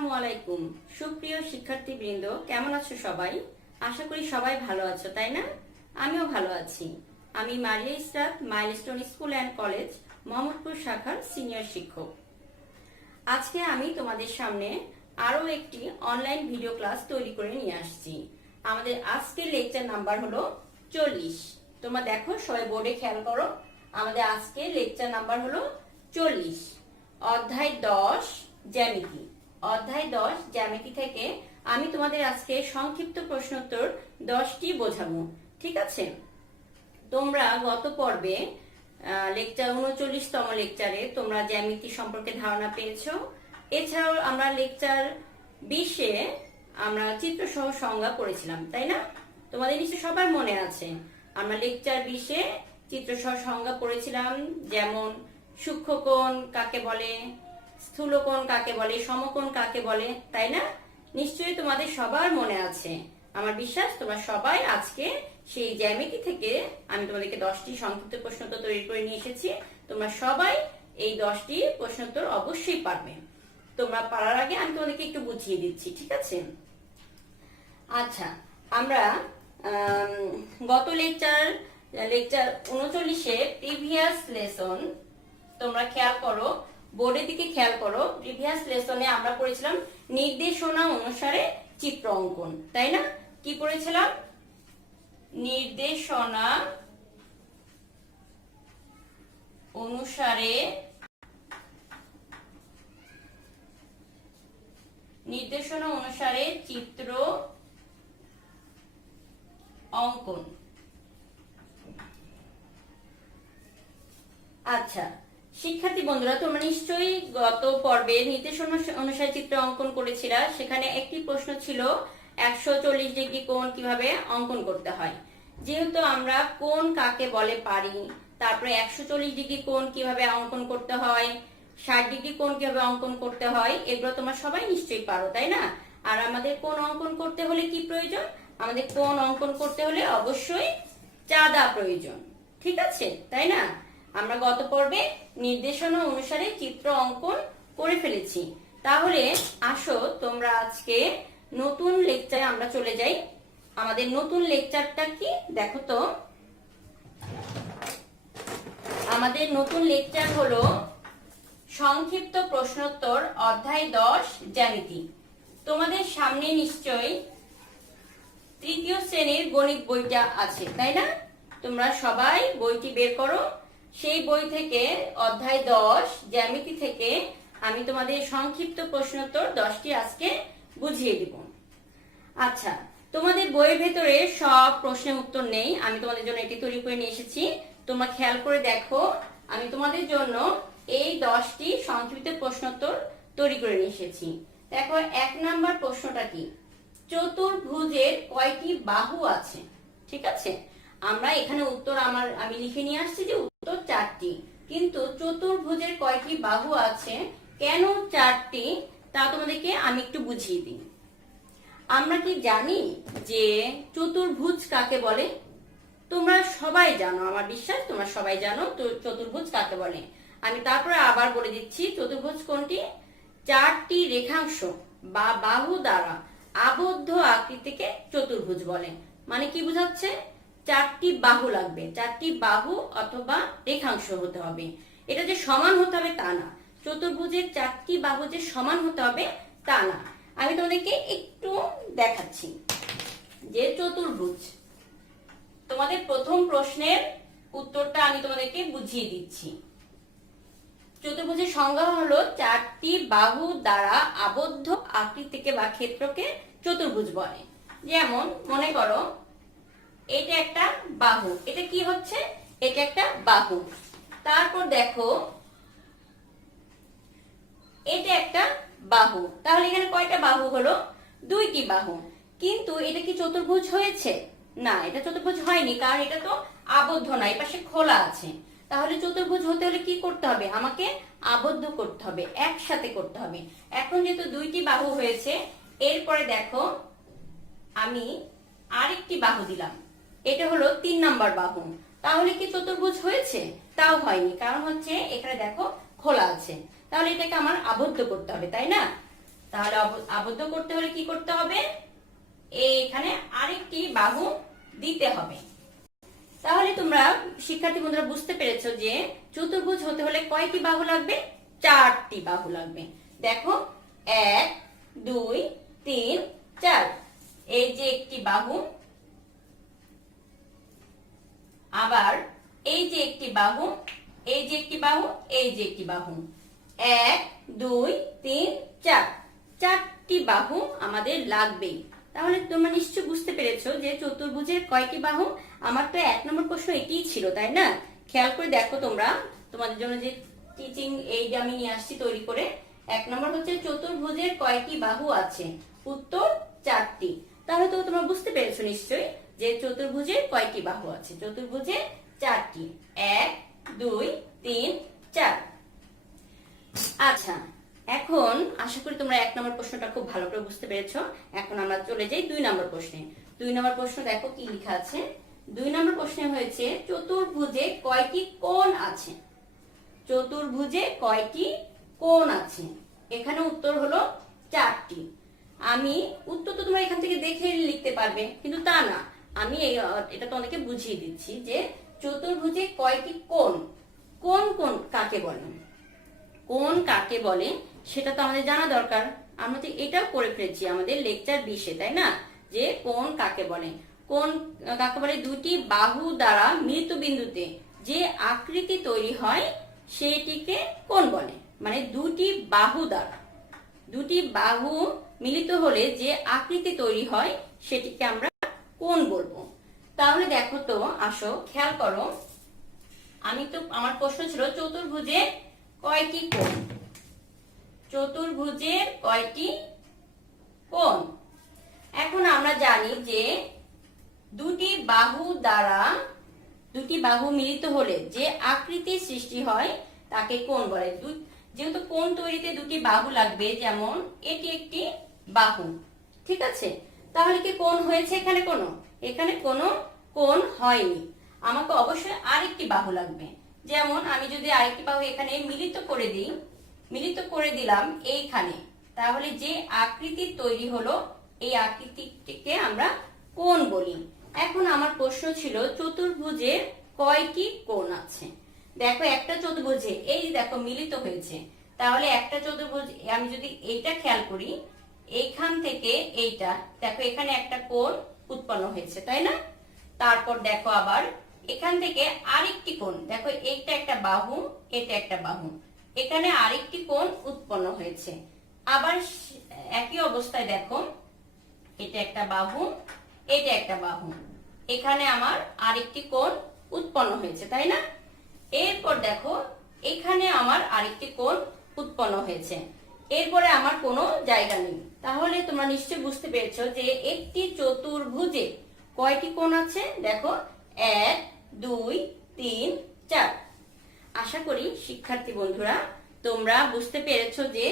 আসসালামু আলাইকুম সুপ্রিয় শিক্ষার্থীবৃন্দ, কেমন আছো সবাই? আশা করি সবাই ভালো আছো, তাই না? আমিও ভালো আছি। আমি মারিয়া Israt, milestone school and college Mohammadpur শাখার সিনিয়র শিক্ষক। আজকে আমি তোমাদের সামনে আরো একটি অনলাইন ভিডিও ক্লাস তৈরি করে নিয়ে আসছি। আমাদের আজকের লেকচার নাম্বার হলো 40। তোমরা দেখো, সবাই বোর্ডে খেয়াল করো। আমাদের আজকের লেকচার নাম্বার হলো 40। অধ্যায় 10 জ্যামিতি। অধ্যায় 10 জ্যামিতি থেকে আমি তোমাদের আজকে সংক্ষিপ্ত প্রশ্নোত্তর 10টি বোঝাবো, ঠিক আছে? তোমরা গত পর্বে লেকচার 39তম লেকচারে তোমরা জ্যামিতি সম্পর্কে ধারণা পেয়েছো। এছাড়াও আমরা লেকচার 20-এ আমরা চিত্রসহ সংজ্ঞা পড়েছিলাম, তাই না? তোমাদের নিশ্চয়ই সবার মনে আছে। আমরা লেকচার 20-এ চিত্রসহ সংজ্ঞা পড়েছিলাম, যেমন সূক্ষ্মকোণ কাকে বলে, স্থূলকোণ কাকে বলে, সমকোণ কাকে বলে, তাই না? নিশ্চয়ই তোমাদের সবার মনে আছে। আমার বিশ্বাস তোমরা সবাই আজকে সেই জ্যামিতি থেকে আমি তোমাদেরকে 10টি সংক্ষিপ্ত প্রশ্নোত্তর তৈরি করে নিয়ে এসেছি। তোমরা সবাই এই 10টি প্রশ্নোত্তর অবশ্যই পারবে। তোমরা পারার আগে আমি তোমাদেরকে একটু বুঝিয়ে দিচ্ছি, ঠিক আছে? আচ্ছা, আমরা গত লেকচার 39-এ প্রিভিয়াস লেসন, তোমরা খেয়াল করো, বোর্ডের দিকে খেয়াল করো। প্রিভিয়াস লেসনে আমরা পড়েছিলাম নির্দেশনা অনুসারে চিত্র অঙ্কন, তাই না? কি পড়েছিলাম? নির্দেশনা অনুসারে চিত্র অঙ্কন। আচ্ছা শিক্ষার্থী বন্ধুরা, তোমরা নিশ্চয়ই গত পর্বে নির্দেশনা অনুসারে চিত্র অঙ্কন করেছিলা। সেখানে একটি প্রশ্ন ছিল 140 ডিগ্রি কোণ কিভাবে অঙ্কন করতে হয়। যেহেতু আমরা কোণ কাকে বলে পারি, তারপরে 140 ডিগ্রি কোণ কিভাবে অঙ্কন করতে হয়, 60 ডিগ্রি কোণ কিভাবে অঙ্কন করতে হয়, এগুলো তোমরা সবাই নিশ্চয়ই পারো, তাই না? আর আমাদের কোণ অঙ্কন করতে হলে কি প্রয়োজন? আমাদের কোণ অঙ্কন করতে হলে অবশ্যই চাঁদা প্রয়োজন, ঠিক আছে, তাই না? আমরা গত পর্বে নির্দেশনা অনুসারে চিত্র অঙ্কন করে ফেলেছি। তাহলে আসো তোমরা আজকে নতুন লেকচারে আমরা চলে যাই। আমাদের নতুন লেকচারটা কি দেখো তো। আমাদের নতুন লেকচার হলো সংক্ষিপ্ত প্রশ্নোত্তর, অধ্যায় 10 জ্যামিতি। তোমাদের সামনে নিশ্চয়ই তৃতীয় শ্রেণীর গণিত বইটা আছে, তাই না? তোমরা সবাই বইটি বের করো। সেই বই থেকে অধ্যায় 10 জ্যামিতি থেকে আমি তোমাদের সংক্ষিপ্ত প্রশ্নোত্তর 10টি আজকে বুঝিয়ে দিব। আচ্ছা, তোমাদের বইয়ের ভেতরে সব প্রশ্নের উত্তর নেই, আমি তোমাদের জন্য এটি তৈরি করে নিয়ে এসেছি। তোমরা খেয়াল করে দেখো, আমি তোমাদের জন্য এই 10টি সংক্ষিপ্ত প্রশ্নোত্তর তৈরি করে নিয়ে এসেছি। দেখো, 1 নাম্বার প্রশ্নটা কি? চতুর্ভুজের কয়টি বাহু আছে? ঠিক আছে, আমরা এখানে উত্তর আমি লিখে নিয়ে আসছি যে উত্তর 4টি, কিন্তু চতুর্ভুজের কয়টি বাহু আছে, কেন 4টি, তা তোমাদেরকে আমি একটু বুঝিয়ে দিই। আমরা কি জানি যে চতুর্ভুজ কাকে বলে? তোমরা সবাই জানো, আমার বিশ্বাস তোমরা সবাই জানো চতুর্ভুজ কাকে বলে। আমি তারপরে আবার বলে দিচ্ছি, চতুর্ভুজ কোনটি? 4টি রেখাংশ বা বাহু দ্বারা আবদ্ধ আকৃতিকে চতুর্ভুজ বলে। মানে কি বোঝাচ্ছে? 4টি বাহু লাগবে, 4টি বাহু অথবা রেখাংশ হতে হবে। এটা যে সমান হতে হবে তা না, চতুর্ভুজের 4টি বাহু যে সমান হতে হবে তা না। আমি তোমাদেরকে একটু দেখাচ্ছি যে চতুর্ভুজ। তোমাদের প্রথম প্রশ্নের উত্তরটা আমি তোমাদেরকে বুঝিয়ে দিচ্ছি। চতুর্ভুজের সংজ্ঞা হলো 4টি বাহু দ্বারা আবদ্ধ আকৃতিকে বা ক্ষেত্রকে চতুর্ভুজ বলে। যেমন মনে করো, এটা একটা বাহু, এটা কি হচ্ছে? এটা একটা বাহু। তারপর দেখো, এটা একটা বাহু। তাহলে এখানে কয়টা বাহু হলো? 2টি বাহু। কিন্তু এটা কি চতুর্ভুজ হয়েছে? না, এটা চতুর্ভুজ হয়নি, কারণ এটা তো আবদ্ধ না, এই পাশে খোলা আছে। তাহলে চতুর্ভুজ হতে হলে কি করতে হবে? আমাকে আবদ্ধ করতে হবে, একসাথে করতে হবে। এখন যেহেতু 2টি বাহু হয়েছে, এরপরে দেখো আমি আরেকটি বাহু দিলাম, এটা হলো 3 নাম্বার বাহু। তাহলে কি চতুর্ভুজ হয়েছে? তাও হয়নি, কারণ হচ্ছে এখানে দেখো খোলা আছে। তাহলে এটাকে আমার আবদ্ধ করতে হবে, তাই না? তাহলে আবদ্ধ করতে হলে কি করতে হবে, এখানে আরেকটি বাহু দিতে হবে। তাহলে তোমরা শিক্ষার্থী বন্ধুরা বুঝতে পেরেছো যে চতুর্ভুজ হতে হলে কয়টি বাহু লাগবে, 4টি বাহু লাগবে। দেখো 1 2 3 4, এই যে একটি বাহু, আবার এই যে একটি বাহু, এই যে একটি বাহু, এই যে একটি বাহু, 1 2 3 4, 4টি বাহু আমাদের লাগবেই। তাহলে তোমরা নিশ্চয় বুঝতে পেরেছো যে চতুর্ভুজের কয়টি বাহু। আমার তো 1 নম্বর প্রশ্ন এটিই ছিল, তাই না? খেয়াল করে দেখো তোমরা, তোমাদের জন্য যে টিচিং এইড আমি নিয়ে আসছি তৈরি করে। 1 নম্বর হচ্ছে চতুর্ভুজের কয়টি বাহু আছে, উত্তর 4টি। তাহলে তো তোমরা বুঝতে পেরেছো নিশ্চয়ই যে চতুর্ভুজের কয়টি বাহু আছে, চতুর্ভুজে 4টি, 1 2 3 4। আচ্ছা, এখন আশা করি তোমরা 1 নম্বর প্রশ্নটা খুব ভালো করে বুঝতে পেরেছো। এখন আমরা চলে যাই 2 নম্বর প্রশ্নে। 2 নম্বর প্রশ্ন দেখো কি লেখা আছে। 2 নম্বর প্রশ্নে হয়েছে চতুর্ভুজে কয়টি কোণ আছে, চতুর্ভুজে কয়টি কোণ আছে। এখানে উত্তর হলো 4টি। আমি উত্তর তো তোমরা এখান থেকে দেখে লিখতে পারবে, কিন্তু তা না, আমি এটা তোমাদেরকে বুঝিয়ে দিচ্ছি যে চতুর্ভুজে কয়টি কোণ, কোণ কোণ কাকে বলে, কোণ কাকে বলে সেটা তো আমাদের জানা দরকার। আমরা তো এটাও করে ফেলেছি আমাদের লেকচার 20-এ, তাই না? যে কোণ কাকে বলে। কোণ কাকে বলে, দুটি বাহু দ্বারা মিলিত বিন্দুতে যে আকৃতি তৈরি হয় সেটিকে কোণ বলে। মানে দুটি বাহু দ্বারা, দুটি বাহু মিলিত হলে যে আকৃতি তৈরি হয় সেটিকে আমরা কোণ বলবো। তাহলে দেখো তো, আসো খেয়াল করো, আমি তো আমার প্রশ্ন ছিল চতুর্ভুজে কয়টি কোণ, চতুর্ভুজের কয়টি কোণ। এখন আমরা জানি যে দুটি বাহু দ্বারা, দুটি বাহু মিলিত হলে যে আকৃতি সৃষ্টি হয় তাকে কোণ বলে। যেহেতু কোণ তৈরিতে দুটি বাহু লাগবে, যেমন এটি একটি বাহু, ঠিক আছে? তাহলে কি কোণ হয়েছে এখানে? এখানে কোনো কোণ হয়নি। আমাকে অবশ্যই আরেকটি বাহু লাগবে। যেমন আমি যদি আরেকটি বাহু এখানে মিলিত করে দিই, মিলিত করে দিলাম এইখানে, তাহলে যে আকৃতি তৈরি হলো এই আকৃতিটিকে আমরা কোণ বলি। এখন আমার প্রশ্ন ছিল চতুর্ভুজের কয়টি কোণ আছে। দেখো একটা চতুর্ভুজে এই দেখো মিলিত হয়েছে, তাহলে একটা চতুর্ভুজ আমি যদি এইটা খেয়াল করি, এইখান থেকে এইটা দেখো এখানে একটা কোণ উৎপন্ন হয়েছে, তাই না? তারপর দেখো আবার এখান থেকে আরেকটি কোণ, দেখো এইটা একটা বাহু, এটা একটা বাহু, এখানে আরেকটি কোণ উৎপন্ন হয়েছে। আবার একই অবস্থায় দেখো এটা একটা বাহু, এটা একটা বাহু, এখানে আমার আরেকটি কোণ উৎপন্ন হয়েছে, তাই না? এরপর দেখো এখানে আমার আরেকটি কোণ উৎপন্ন হয়েছে, এরপরে আমার কোনো জায়গা নেই। তাহলে তোমরা নিশ্চয়ই বুঝতে পেরেছো যে একটি চতুর্ভুজে কয়টি কোণ আছে। দেখো 1 2 3 4। আশা করি শিক্ষার্থী বন্ধুরা তোমরা বুঝতে পেরেছো যে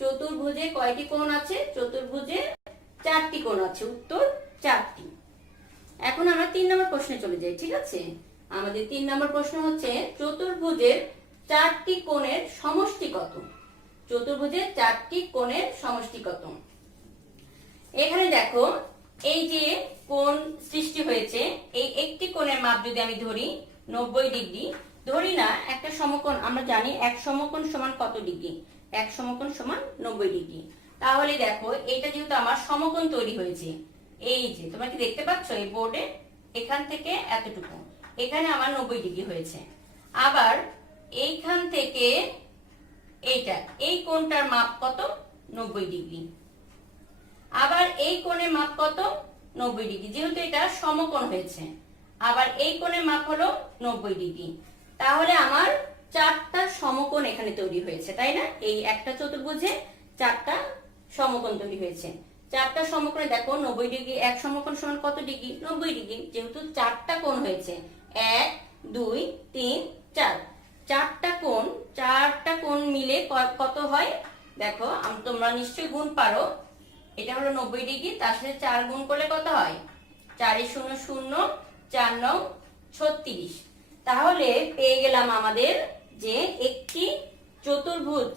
চতুর্ভুজে কয়টি কোণ আছে, চতুর্ভুজে 4টি কোণ আছে, উত্তর 4টি। এখন আমরা 3 নম্বর প্রশ্নে চলে যাই, ঠিক আছে? আমাদের 3 নম্বর প্রশ্ন হচ্ছে চতুর্ভুজের 4টি কোণের সমষ্টি কত, চতুর্ভুজের 4টি কোণের সমষ্টি কত। এখানে দেখো এই যে কোণ সৃষ্টি হয়েছে, এই একটি কোণের মাপ যদি আমি ধরি 90 ডিগ্রি, ধরি না একটা সমকোণ, আমরা জানি এক সমকোণ সমান কত ডিগ্রি, এক সমকোণ সমান 90 ডিগ্রি। তাহলে দেখো এটা যেহেতু আমার সমকোণ তৈরি হয়েছে, এই যে তোমরা কি দেখতে পাচ্ছ এই বোর্ডে, এখান থেকে এতটুকু, এখানে আমার 90 ডিগ্রি হয়েছে। আবার এইখান থেকে এইটা, এই কোণটার মাপ কত, 90 ডিগ্রি। আবার এই কোণের মাপ কত, 90 ডিগ্রি, যেহেতু এটা সমকোণ হয়েছে। আবার এই কোণের মাপ হলো 90 ডিগ্রি। তাহলে আমার 4টা সমকোণ এখানে তৈরি হয়েছে, তাই না? এই একটা চতুর্ভুজে 4টা সমকোণ তৈরি হয়েছে। 4টা সমকোণে দেখো 90 ডিগ্রি, এক সমকোণ সমান কত ডিগ্রি, 90 ডিগ্রি। যেহেতু 4টা কোণ হয়েছে, 1 2 3 4, 4টা কোণ মিলে কত হয় দেখো, তোমরা নিশ্চয়ই গুণ পারো। এটা হলো 90 ডিগ্রি, তার সাথে 4 গুণ করলে কত হয়, 4 0 0 4 9 36। তাহলে পেয়ে গেলাম আমাদের যে একটি চতুর্ভুজ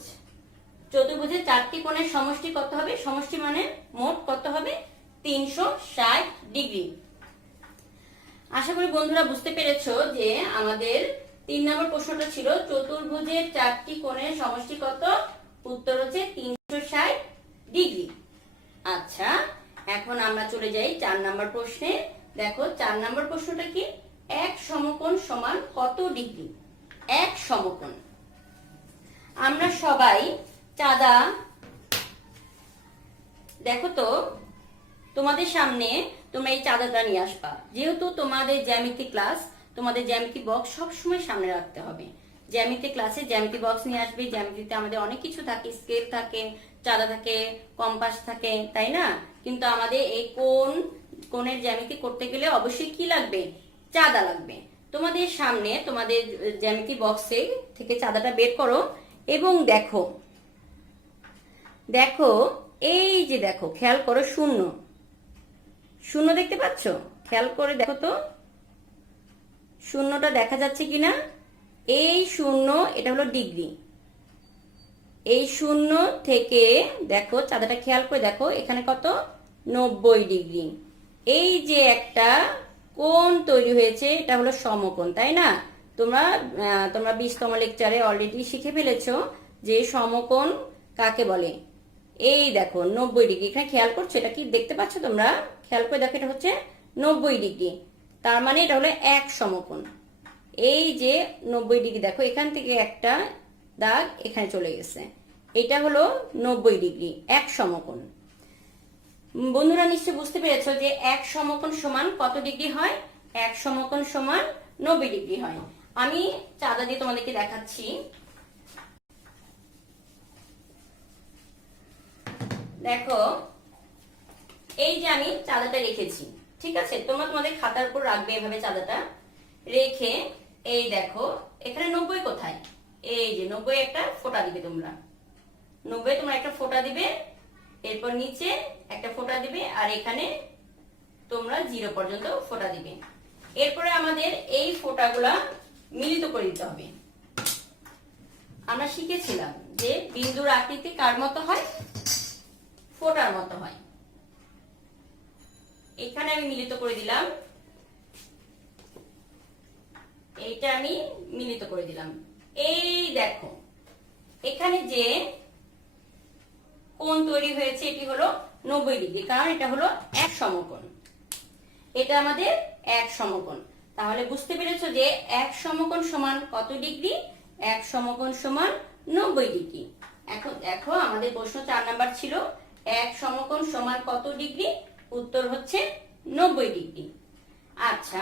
চতুর্ভুজের চারটি কোণের সমষ্টি কত হবে? সমষ্টি মানে মোট কত হবে? 360 ডিগ্রি। আশা করি বন্ধুরা বুঝতে পেরেছো যে আমাদের 3 নম্বর প্রশ্নটা ছিল চতুর্ভুজের চারটি কোণের সমষ্টি কত? উত্তর হচ্ছে 360 ডিগ্রি। আচ্ছা, এখন আমরা চলে যাই 4 নম্বর প্রশ্নে। দেখো 4 নম্বর প্রশ্নটা কি? এক সমকোণ সমান কত ডিগ্রি? এক সমকোণ, আমরা সবাই চাঁদা, দেখো তো তোমাদের সামনে তোমরা এই চাঁদাটা নিয়ে আসবা। যেহেতু তোমাদের জ্যামিতি ক্লাস, তোমাদের জ্যামিতি বক্স সবসময় সামনে রাখতে হবে। জ্যামিতি ক্লাসে জ্যামিতি বক্স নিয়ে আসবে। জ্যামিতিতে আমাদের অনেক কিছু থাকে, স্কেল থাকে, চাঁদা থাকে, কম্পাস থাকে, তাই না? কিন্তু আমাদের এই কোণের জ্যামিতি করতে গেলে অবশ্যই কি লাগবে? চাঁদা লাগবে। তোমাদের সামনে তোমাদের জ্যামিতি বক্সে থেকে চাঁদাটা বের করো এবং দেখো, দেখো এই যে দেখো, খেয়াল করো, শূন্য শূন্য দেখতে পাচ্ছ? খেয়াল করে দেখো তো শূন্যটা দেখা যাচ্ছে কিনা? এই শূন্য, এটা হলো ডিগ্রি। এই শূন্য থেকে দেখো চাঁদাটা খেয়াল করে দেখো, এখানে কত? 90 ডিগ্রি। এই যে একটা কোণ তৈরি হয়েছে, এটা হলো সমকোণ, তাই না? তোমরা 20তম লেকচারে অলরেডি শিখে ফেলেছো যে সমকোণ কাকে বলে। এই দেখো 90 ডিগ্রি, এখানে খেয়াল করছো, এটা কি দেখতে পাচ্ছ তোমরা? খেয়াল করে দেখো, এটা হচ্ছে 90 ডিগ্রি। তার মানে এটা হলো এক সমকোণ। এই যে 90 ডিগ্রি, দেখো এখান থেকে একটা দাগ এখানে চলে গেছে, এটা হলো 90 ডিগ্রি, এক সমকোণ। বন্ধুরা নিশ্চয় বুঝতে পেরেছো যে এক সমকোণ সমান কত ডিগ্রি হয়? এক সমকোণ সমান 90 ডিগ্রি হয়। আমি চাঁদা দিয়ে তোমাদেরকে দেখাচ্ছি। দেখো এই যে আমি চাঁদাটা রেখেছি, ঠিক আছে? তোমরা তোমাদের খাতার উপর রাখবে এভাবে চাঁদাটা রেখে। এই দেখো এখানে 90 কোথায়? এই যে 90 একটা ফোঁটা দিবে তোমরা, 90 তোমরা একটা ফোঁটা দিবে, এরপর নিচে একটা ফোঁটা দিবে, আর এখানে তোমরা 0 পর্যন্ত ফোঁটা দিবে। এরপরে আমাদের এই ফোঁটাগুলা মিলিত করে দিতে হবে। আমরা শিখেছিলাম যে বিন্দুর আকৃতি কার মতো হয়? ফোঁটার মতো হয়। এখানে আমি মিলিত করে দিলাম, এইটা আমি মিলিত করে দিলাম। এই দেখো এখানে যে কোণ তৈরি হয়েছে এটি হলো 90 ডিগ্রি, কারণ এটা হলো এক সমকোণ। এটা আমাদের এক সমকোণ। তাহলে বুঝতে পেরেছো যে এক সমকোণ সমান কত ডিগ্রি? এক সমকোণ সমান 90 ডিগ্রি। এখন দেখো আমাদের প্রশ্ন 4 নাম্বার ছিল এক সমকোণ সমান কত ডিগ্রি? উত্তর হচ্ছে 90 ডিগ্রি। আচ্ছা,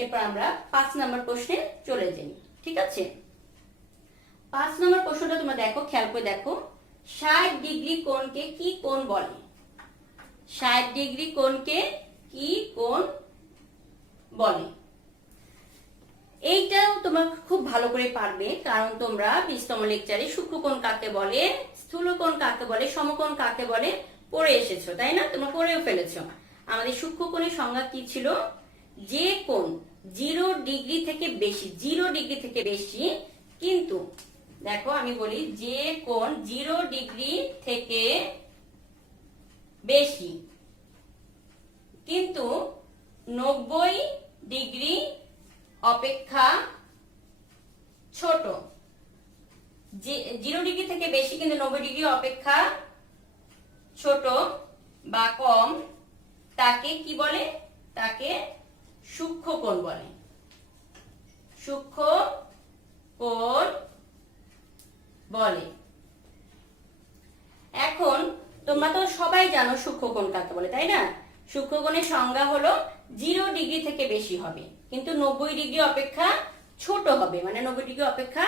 এরপর আমরা 5 নাম্বার প্রশ্নে চলে যাই, ঠিক আছে? 5 নাম্বার প্রশ্নটা তোমরা দেখো, খেয়াল করে দেখো, 60 ডিগ্রি কোণকে কি কোণ বলে? 60 ডিগ্রি কোণকে কি কোণ বলে? এইটাও তোমরা খুব ভালো করে পারবে, কারণ তোমরা 20তম লেকচারে সূক্ষ্মকোণ কাকে বলে, স্থূলকোণ কাকে বলে, সমকোণ কাকে বলে পড়ে এসেছো, তাই না? তোমরা পড়েও ফেলেছো। আমাদের সূক্ষ্মকোণের সংজ্ঞা কি ছিল? যে কোণ 0 ডিগ্রি থেকে বেশি, 0 ডিগ্রি থেকে বেশি, কিন্তু দেখো আমি বলি, যে কোণ 0 ডিগ্রি থেকে বেশি কিন্তু 90 ডিগ্রি অপেক্ষা ছোট, 0 ডিগ্রি থেকে বেশি কিন্তু 90 ডিগ্রি অপেক্ষা ছোট বা কম, তাকে কি বলে? তাকে সূক্ষ্মকোণ বলে। সূক্ষ্মকোণ বলে। এখন তোমরা তো সবাই জানো সূক্ষ্মকোণ কাকে বলে, তাই না? সূক্ষ্মকোণের সংজ্ঞা হলো 0 ডিগ্রি থেকে বেশি হবে কিন্তু 90 ডিগ্রি অপেক্ষা ছোট হবে, মানে 90 ডিগ্রি অপেক্ষা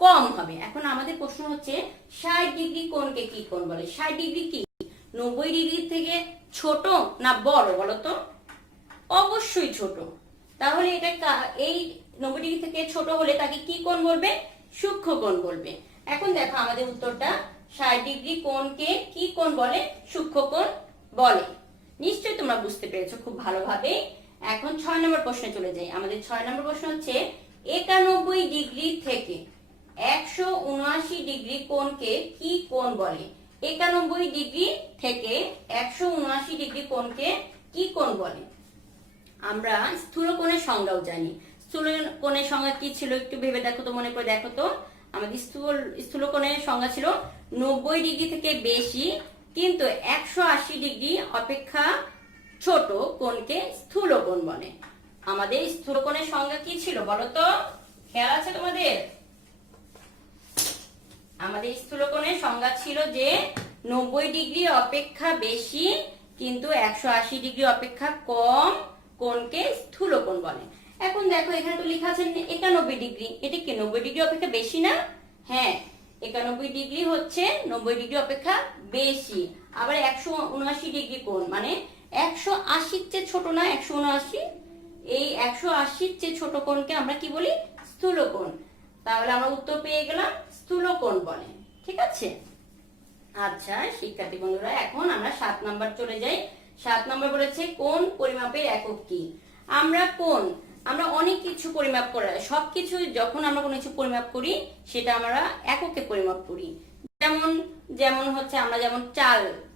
কম হবে। এখন আমাদের প্রশ্ন হচ্ছে 60 ডিগ্রি কোণকে কি কোণ বলে? 60 ডিগ্রি কি 90 ডিগ্রি থেকে ছোট না বড় বলো তো? অবশ্যই ছোট। তাহলে এটা এই 90 ডিগ্রি থেকে ছোট হলে তাকে কি কোণ বলবে? সূক্ষ্মকোণ বলবে। এখন দেখো আমাদের উত্তরটা 60 ডিগ্রি কোণকে কি কোণ বলে? সূক্ষ্মকোণ বলে। নিশ্চয়ই তোমরা বুঝতে পেরেছো খুব ভালোভাবে। এখন 6 নম্বর প্রশ্নে চলে যাই। আমাদের 6 নম্বর প্রশ্ন হচ্ছে 91 ডিগ্রি থেকে 179 ডিগ্রি কোণকে কি কোণ বলে? 91 ডিগ্রি থেকে 179 ডিগ্রি কোণকে কি কোণ বলে? আমরা স্থূল কোণের সংজ্ঞাও জানি। স্থূল কোণের সংজ্ঞা কি ছিল একটু ভেবে দেখো তো, মনে করে দেখো তো। আমাদের স্থূল কোণের সংজ্ঞা ছিল 90 ডিগ্রি থেকে বেশি কিন্তু 180 ডিগ্রি অপেক্ষা ছোট কোণকে স্থূল কোণ বলে। আমাদের স্থূল কোণের সংজ্ঞা কি ছিল বলো তো, খেয়াল আছে তোমাদের? আমাদের স্থূল কোণের সংজ্ঞা ছিল যে 90 ডিগ্রি অপেক্ষা বেশি কিন্তু 180 ডিগ্রি অপেক্ষা কম কোণকে স্থূল কোণ বলে। এখন দেখো এখানে তো লেখা আছে 91 ডিগ্রি, এটা কি 90 ডিগ্রি অপেক্ষা বেশি না? হ্যাঁ, 91 ডিগ্রি হচ্ছে 90 ডিগ্রি অপেক্ষা বেশি। আবার 179 ডিগ্রি কোণ মানে 180 চেয়ে ছোট না 179, এই 180 চেয়ে ছোট কোণকে আমরা কি বলি? স্থূল কোণ। তাহলে আমরা উত্তর পেয়ে গেলাম স্থূল কোণ বলে। ঠিক আছে? আচ্ছা শিক্ষার্থী বন্ধুরা, এখন আমরা 7 নাম্বার চলে যাই। 7 নাম্বার বলেছে কোণ পরিমাপের একক কি? আমরা অনেক কিছু পরিমাপ করা, সবকিছু যখন আমরা কোনো কিছু পরিমাপ করি সেটা আমরা এককে পরিমাপ করি। যেমন হচ্ছে আমরা যেমন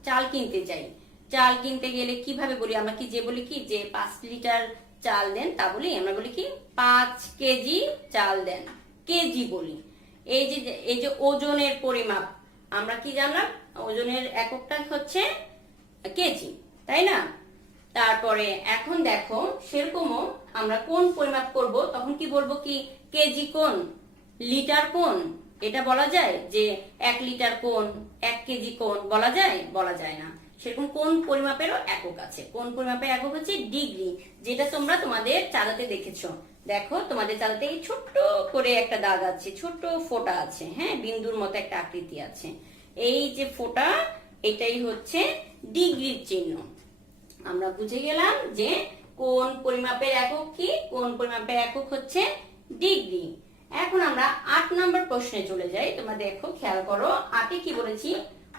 চাল কিনতে যাই, চাল কিনতে গেলে কিভাবে বলি? আমরা কি বলি কি যে 5 লিটার চাল দেন, তা বলি? আমরা বলি কি 5 কেজি চাল দেন, কেজি বলি। এই যে ওজনের পরিমাপ, আমরা কি জানলাম? ওজনের এককটা হচ্ছে কেজি, তাই না? তারপরে এখন দেখো সেরকমও আমরা কোণ পরিমাপ করব, তখন কি বলবো? কি কেজি কোণ, লিটার কোণ, এটা বলা যায় যে 1 লিটার কোণ, 1 কেজি কোণ বলা যায়? বলা যায় না। সেরকম কোণ পরিমাপেরও একক আছে। কোণ পরিমাপের একক হচ্ছে ডিগ্রি, যেটা তোমরা তোমাদের চালাতে দেখেছো। দেখো তোমাদের চালাতে এই ছোট্ট করে একটা দাগ আছে, ছোট্ট ফোঁটা আছে, হ্যাঁ, বিন্দুর মতো একটা আকৃতি আছে। এই যে ফোঁটা, এটাই হচ্ছে ডিগ্রির চিহ্ন। আমরা বুঝে গেলাম যে কোণ পরিমাপের একক কি? কোণ পরিমাপের একক হচ্ছে ডিগ্রি। এখন আমরা 8 নম্বর প্রশ্নে চলে যাই। তোমরা দেখো, খেয়াল করো, 8-এ কি বলেছি?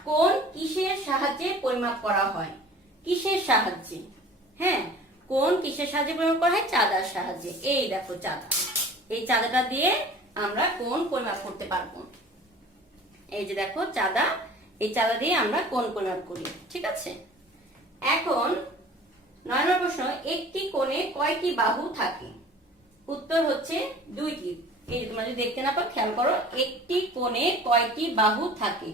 কোণ কিসের সাহায্যে পরিমাপ করা হয়? কিসের সাহায্যে? হ্যাঁ, কোণ কিসের সাহায্যে পরিমাপ করা হয়? চাঁদার সাহায্যে। এই দেখো চাঁদা, এই চাঁদাটা দিয়ে আমরা কোণ পরিমাপ করতে পারবো। এই যে দেখো চাঁদা, এই চাঁদা দিয়ে আমরা কোণ পরিমাপ করি। ঠিক আছে? এখন 9 নম্বর প্রশ্ন, একটি কোণে কয়টি বাহু থাকে? উত্তর হচ্ছে 2টি। এই যে তোমরা যদি দেখতে না পাও খেয়াল করো, একটি কোণে কয়টি বাহু থাকে?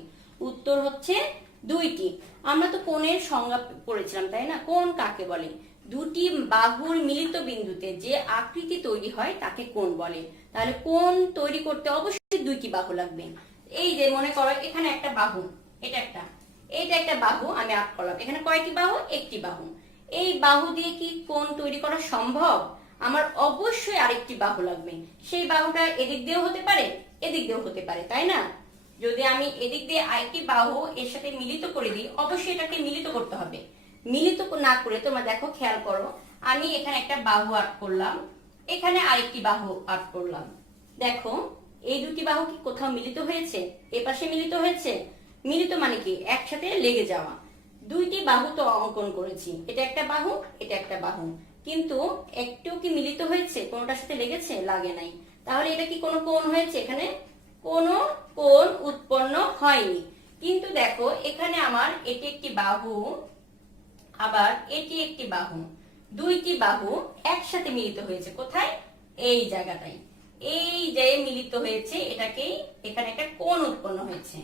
উত্তর হচ্ছে 2টি। আমরা তো কোণের সংজ্ঞা পড়েছিলাম, তাই না? কোণ কাকে বলে? দুটি বাহুর মিলিত বিন্দুতে যে আকৃতি তৈরি হয় তাকে কোণ বলে। তাহলে কোণ তৈরি করতে অবশ্যই 2টি বাহু লাগবে। এই যে মনে করো এখানে একটা বাহু, এইটা একটা বাহু আমি আঁক করলাম। এখানে কয়টি বাহু? একটি বাহু। এই বাহু দিয়ে কি কোণ তৈরি করা সম্ভব? আমার অবশ্যই আরেকটি বাহু লাগবে। সেই বাহুটা এদিক দিয়েও হতে পারে, এদিক দিয়েও হতে পারে, তাই না? যদি আমি এদিক দিয়ে আরেকটি বাহু এর সাথে মিলিত করে দিই, অবশ্যই এটাকে মিলিত করতে হবে। মিলিত না করে তোমরা দেখো, খেয়াল করো, আমি এখানে একটা বাহু আর্ট করলাম, এখানে আরেকটি বাহু আর্ট করলাম। দেখো এই দুটি বাহু কি কোথাও মিলিত হয়েছে? এপাশে মিলিত হয়েছে? মিলিত মানে কি? একসাথে লেগে যাওয়া। 2টি বাহু তো অঙ্কন করেছি, এটা একটা বাহু, এটা একটা বাহু, কিন্তু একটু কি মিলিত হয়েছে? কোনটার সাথে লেগেছে? লাগে নাই। তাহলে এটা কি কোনো কোণ হয়েছে? এখানে কোনো কোণ উৎপন্ন হয়নি। কিন্তু দেখো এখানে আমার এটি একটি বাহু, আবার এটি একটি বাহু, 2টি বাহু একসাথে মিলিত হয়েছে। কোথায়? এই জায়গাটাই। এই যে মিলিত হয়েছে, এটাকেই এখানে একটা কোণ উৎপন্ন হয়েছে।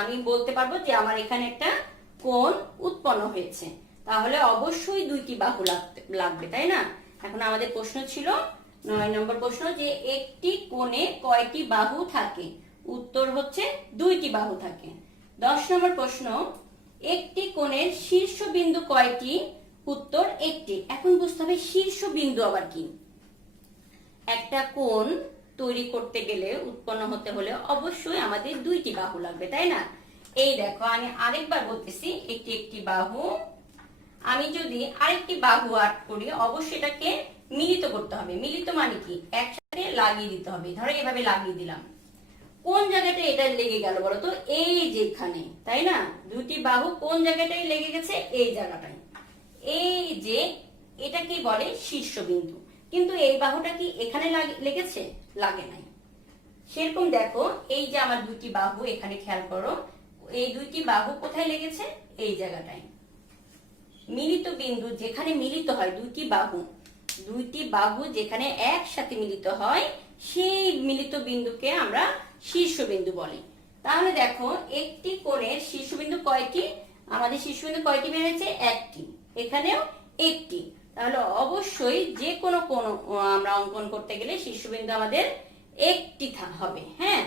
আমি বলতে পারবো যে আমার এখানে একটা কোণ উৎপন্ন হয়েছে। তাহলে অবশ্যই 2টি বাহু লাগবে, তাই না? এখন আমাদের প্রশ্ন ছিল 9 নম্বর প্রশ্ন, যে একটি কোণে কয়টি বাহু থাকে? উত্তর হচ্ছে 2টি বাহু থাকে। 10 নম্বর প্রশ্ন, একটি কোণের শীর্ষবিন্দু কয়টি? উত্তর 1টি। এখন বুঝতে হবে শীর্ষবিন্দু আবার কি। একটা কোণ তৈরি করতে গেলে, উৎপন্ন হতে হলে অবশ্যই আমাদের 2টি বাহু লাগবে, তাই না? এই দেখো আমি আরেকবার বলতেছি, একটি একটি বাহু। আমি যদি আরেকটি বাহু আর্ট করি, অবশ্যই এটাকে মিলিত করতে হবে। মিলিত মানে কি? একসাথে লাগিয়ে দিতে হবে। ধরো এভাবে লাগিয়ে দিলাম, কোন জায়গাটা এটা লেগে গেল বলতো? এই যে এখানে, তাই না? 2টি বাহু কোন জায়গাটায় লেগে গেছে? এই জায়গাটায়। এই যে এটা কি বলে? শীর্ষবিন্দু। কিন্তু এই বাহুটা কি এখানে লেগেছে? লাগে নাই। সেরকম দেখো, এই যে আমার দুইটি বাহু, এখানে খেয়াল করো, এই দুইটি বাহু কোথায় লেগেছে? এই জায়গাটায়। মিলিত বিন্দু যেখানে মিলিত হয়, দুইটি বাহু যেখানে একসাথে মিলিত হয়, সেই মিলিত বিন্দুকে আমরা শীর্ষবিন্দু বলি। তাহলে দেখো, একটি কোণের শীর্ষবিন্দু কয়টি? আমাদের শীর্ষবিন্দু কয়টি বের হয়েছে? একটি। এখানেও একটি। তাহলে অবশ্যই যে কোনো কোণ আমরা অঙ্কন করতে গেলে শীর্ষবিন্দু আমাদের একটি হবে। হ্যাঁ,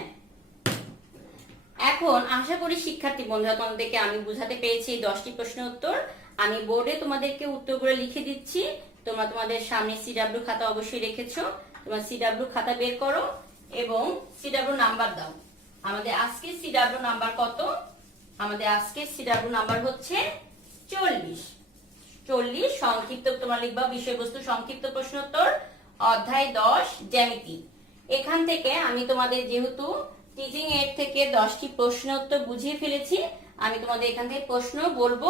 এখন আশা করি শিক্ষার্থী বন্ধুরা তোমাদেরকে আমি বুঝাতে পেরেছি 10টি প্রশ্নের উত্তর। আমি বোর্ডে তোমাদেরকে উত্তরগুলো লিখে দিচ্ছি। তোমরা তোমাদের সামনে সিডব্লিউ খাতা অবশ্যই রেখেছো, তোমরা সিডব্লিউ খাতা বের করো এবং সিডব্লিউ নাম্বার দাও। আমাদের আজকের সিডব্লিউ নাম্বার কত? আমাদের আজকের সিডব্লিউ নাম্বার হচ্ছে 40। সংক্ষিপ্ত তোমরা লিখবা বিষয়বস্তু সংক্ষিপ্ত প্রশ্নোত্তর, অধ্যায় 10 জ্যামিতি। এখান থেকে আমি তোমাদের যেহেতু টিচিং এড থেকে 10টি প্রশ্ন উত্তর বুঝিয়ে ফেলেছি, আমি তোমাদের এখান থেকে প্রশ্ন বলবো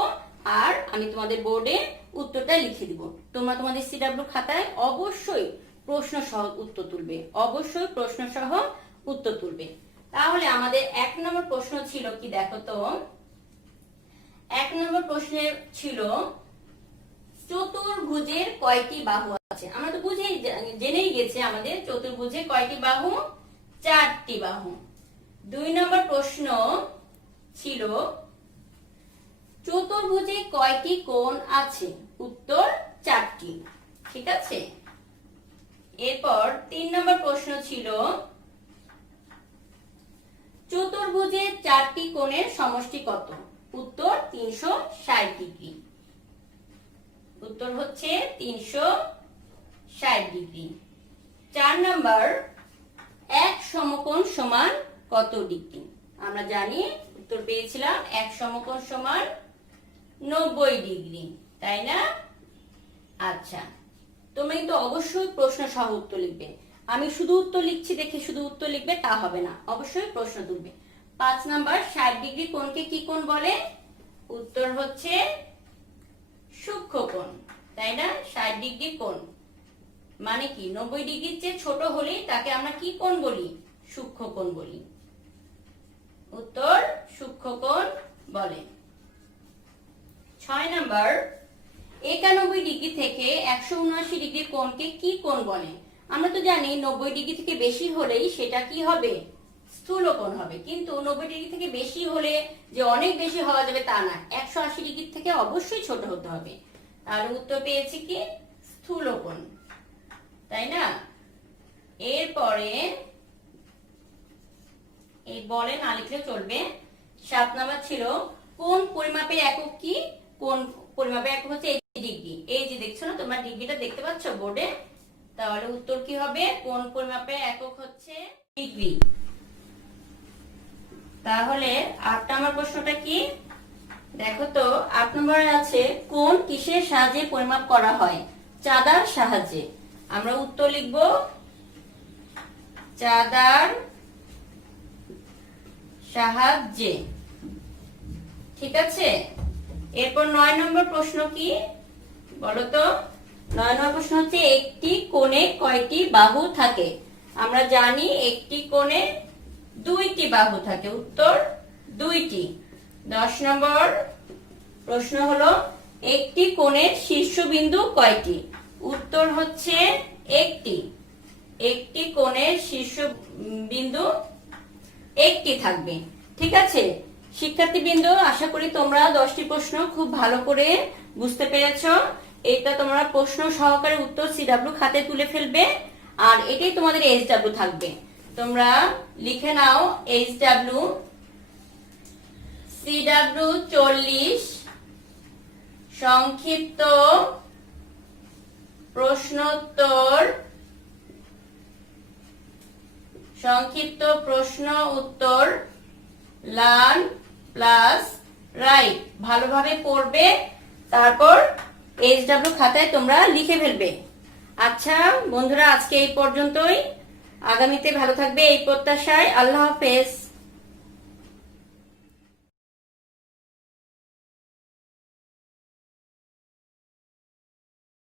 আর আমি তোমাদের বোর্ডে উত্তরটা লিখে দিব। তোমরা তোমাদের সিডব্লিউ খাতায় অবশ্যই প্রশ্ন সহ উত্তর তুলবে, অবশ্যই প্রশ্ন সহ উত্তর তুলবে। তাহলে আমাদের 1 নম্বর প্রশ্ন ছিল কি দেখো তো, 1 নম্বর প্রশ্নে ছিল চতুর্ভুজের কয়টি বাহু আছে? আমরা তো জেনেই গেছি আমাদের চতুর্ভুজে কয়টি বাহু? 4টি বাহু। 2 নম্বর প্রশ্ন ছিল চতুর্ভুজে কয়টি কোণ আছে? উত্তর 4টি। ঠিক আছে। এরপর 3 নম্বর প্রশ্ন ছিল চতুর্ভুজের 4টি কোণের সমষ্টি কত? উত্তর 360 ডিগ্রি। উত্তর হচ্ছে 360 ডিগ্রি। 4 নম্বর, এক সমকোণ সমান কত ডিগ্রি? আমরা জানি উত্তর পেয়েছিলাম এক সমকোণ সমান 90 ডিগ্রি, তাই না? আচ্ছা, তোমরা কিন্তু অবশ্যই প্রশ্ন সহ উত্তর লিখবে। আমি শুধু উত্তর লিখছি দেখে শুধু উত্তর লিখবে তা হবে না, অবশ্যই প্রশ্ন তুলবে। 5 নাম্বার, 60 ডিগ্রি কোণকে কি কোণ বলে? উত্তর হচ্ছে সূক্ষ্মকোণ, তাই না? 60 ডিগ্রি কোণ মানে কি? 90 ডিগ্রির চেয়ে ছোট হলে তাকে আমরা কি কোণ বলি? সূক্ষ্মকোণ বলি। উত্তর সূক্ষ্মকোণ বলে। 6 নাম্বার, 91 ডিগ্রি থেকে 179 ডিগ্রি কোণকে কি কোণ বলে? আমরা তো জানি 90 ডিগ্রি থেকে বেশি হলেই সেটা কি হবে? স্থূল কোণ হবে। কিন্তু 90 ডিগ্রি থেকে বেশি হলে যে অনেক বেশি হওয়া যাবে তা না, 180 ডিগ্রি থেকে অবশ্যই ছোট হতে হবে। তাহলে উত্তর পেয়েছি কি? স্থূল কোণ, তাই না? এরপরে এই বলে না লিখলে চলবে। 7 নাম্বার ছিল কোণ পরিমাপের একক কি? কোণ পরিমাপের একক হচ্ছে এই ডিগ্রি। এই যে দেখছো না তোমরা, ডিগ্রিটা দেখতে পাচ্ছ বোর্ডে? তাহলে উত্তর কি হবে? কোণ পরিমাপের একক হচ্ছে ডিগ্রি। তাহলে 8 নম্বর প্রশ্নটা কি দেখো তো। 8 নম্বরে আছে কোণ কিসের সাহায্যে পরিমাপ করা হয়? চাঁদার সাহায্যে। আমরা উত্তর লিখব চাঁদার সাহায্যে। ঠিক আছে। এরপর 9 নম্বর প্রশ্ন কি বলো তো? 9 নম্বর প্রশ্ন হচ্ছে একটি কোণে কয়টি বাহু থাকে? আমরা জানি একটি কোণে 2টি বাহু থাকে। উত্তর 2টি। 10 নম্বর প্রশ্ন হলো একটি কোণের শীর্ষবিন্দু কয়টি? উত্তর হচ্ছে একটি। একটি কোণের শীর্ষবিন্দু একটি থাকবে। ঠিক আছে শিক্ষার্থীবৃন্দ, আশা করি তোমরা 10টি প্রশ্ন খুব ভালো করে বুঝতে পেরেছো। এটা তোমরা প্রশ্ন সহকারে উত্তর সিডব্লিউ খাতায় তুলে ফেলবে আর এটাই তোমাদের এইচডব্লিউ থাকবে। তোমরা লিখে নাও এইচডব্লিউ সিডব্লিউ 40 সংক্ষিপ্ত প্রশ্নোত্তর, সংক্ষিপ্ত প্রশ্ন উত্তর লার্ন প্লাস রাইট। ভালোভাবে পড়বে, তারপর এইচডব্লিউ খাতায় তোমরা লিখে ফেলবে। আচ্ছা বন্ধুরা, আজকে এই পর্যন্তই। আগামীতে ভালো থাকবে এই প্রত্যাশায়। আল্লাহ হাফেজ।